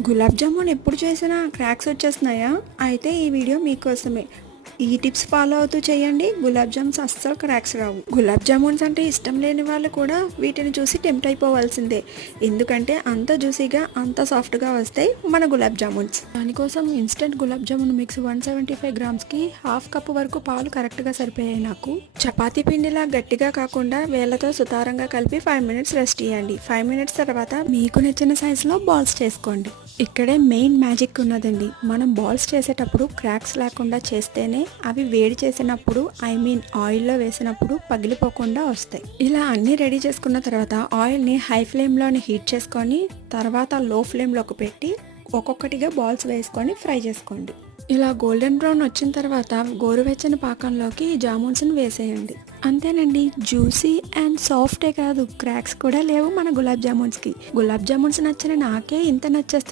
గులాబ్ జామున్ ఎప్పుడు చేసినా క్రాక్స్ వచ్చేస్తున్నాయా? అయితే ఈ వీడియో మీకోసమే. ఈ టిప్స్ ఫాలో అవుతూ చేయండి. గులాబ్ జామ్స్ అస్సలు క్రాక్స్ రావు. గులాబ్ జామున్స్ అంటే ఇష్టం లేని వాళ్ళు కూడా వీటిని చూసి టెంప్ట్ అయిపోవాల్సిందే. ఎందుకంటే అంత జ్యూసీగా అంత సాఫ్ట్గా వస్తాయి మన గులాబ్ జామున్స్. దానికోసం instant gulab jamun mix one seventy five గ్రామ్స్కి half cup వరకు పాలు కరెక్ట్గా సరిపోయాయి నాకు. చపాతీ పిండిలా గట్టిగా కాకుండా వేలతో సుతారంగా కలిపి ఫైవ్ మినిట్స్ రెస్ట్ ఇవ్వండి ఫైవ్ మినిట్స్ తర్వాత మీకు నచ్చిన సైజులో బాల్స్ చేసుకోండి. ఇక్కడే మెయిన్ మ్యాజిక్ ఉన్నదండి. మనం బాల్స్ చేసేటప్పుడు క్రాక్స్ లేకుండా చేస్తేనే అవి వేడి చేసినప్పుడు ఐ మీన్ ఆయిల్లో వేసినప్పుడు పగిలిపోకుండా వస్తాయి. ఇలా అన్నీ రెడీ చేసుకున్న తర్వాత ఆయిల్ని హై ఫ్లేమ్లోని హీట్ చేసుకొని తర్వాత లో ఫ్లేమ్లోకి పెట్టి ఒక్కొక్కటిగా బాల్స్ వేసుకొని ఫ్రై చేసుకోండి. ఇలా గోల్డెన్ బ్రౌన్ వచ్చిన తర్వాత గోరువెచ్చని పాకంలోకి జామున్స్ని వేసేయండి. అంతేనండి జ్యూసీ అండ్ సాఫ్టే కాదు క్రాక్స్ కూడా లేవు మన గులాబ్ జామున్స్కి. గులాబ్ జామున్స్ నచ్చిన నాకే ఇంత నచ్చేస్తుంది